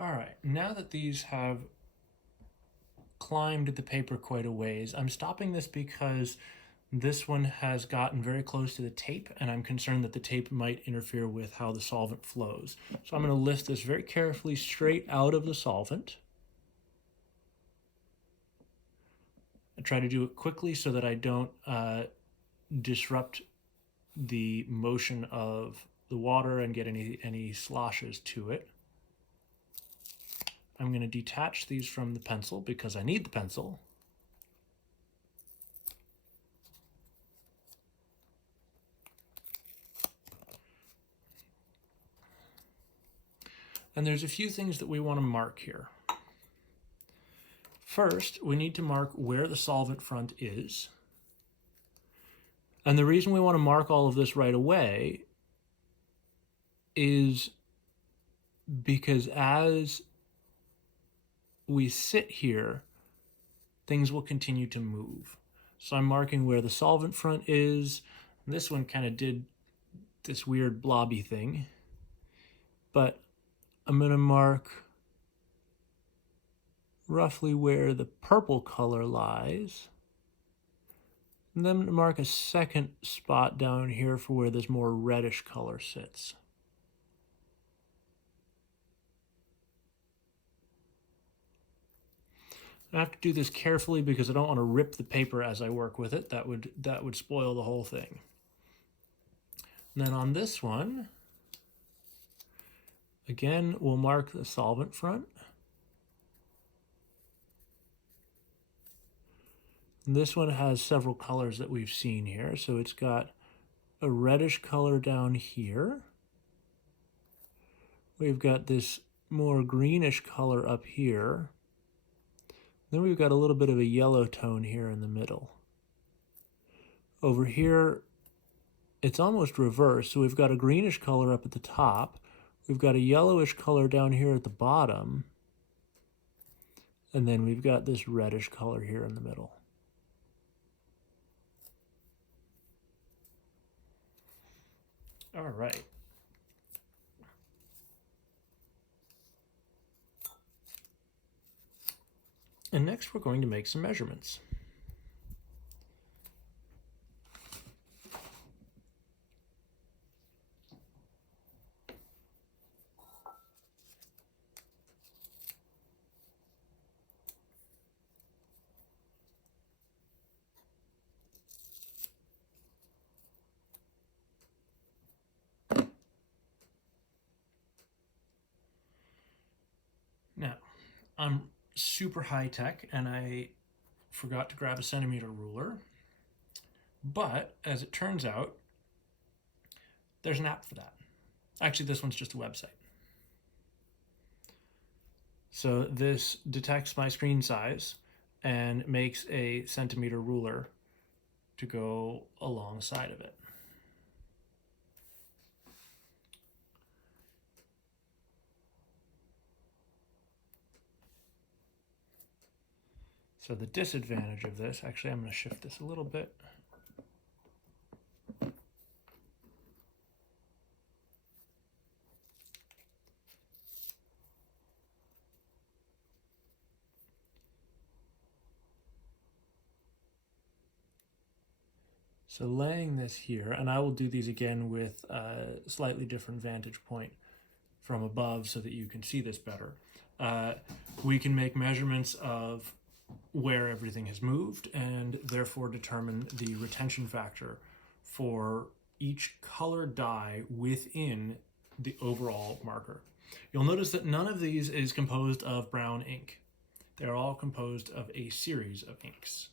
All right, now that these have climbed the paper quite a ways, I'm stopping this because this one has gotten very close to the tape, and I'm concerned that the tape might interfere with how the solvent flows. So I'm going to lift this very carefully straight out of the solvent. I try to do it quickly so that I don't disrupt the motion of the water and get any sloshes to it. I'm going to detach these from the pencil because I need the pencil. And there's a few things that we want to mark here. First, we need to mark where the solvent front is. And the reason we want to mark all of this right away is because as we sit here, things will continue to move. So I'm marking where the solvent front is. This one kind of did this weird blobby thing, but I'm going to mark roughly where the purple color lies. And then I'm going to mark a second spot down here for where this more reddish color sits. I have to do this carefully because I don't want to rip the paper as I work with it. That would spoil the whole thing. And then on this one, again, we'll mark the solvent front. And this one has several colors that we've seen here. So it's got a reddish color down here. We've got this more greenish color up here. Then we've got a little bit of a yellow tone here in the middle. Over here, it's almost reversed. So we've got a greenish color up at the top. We've got a yellowish color down here at the bottom. And then we've got this reddish color here in the middle. All right. And next we're going to make some measurements. Now, I'm super high tech and I forgot to grab a centimeter ruler, but as it turns out, there's an app for that. Actually, this one's just a website. So this detects my screen size and makes a centimeter ruler to go alongside of it. So the disadvantage of this, actually I'm going to shift this a little bit. So laying this here, and I will do these again with a slightly different vantage point from above so that you can see this better. We can make measurements of where everything has moved and therefore determine the retention factor for each color dye within the overall marker. You'll notice that none of these is composed of brown ink. They're all composed of a series of inks.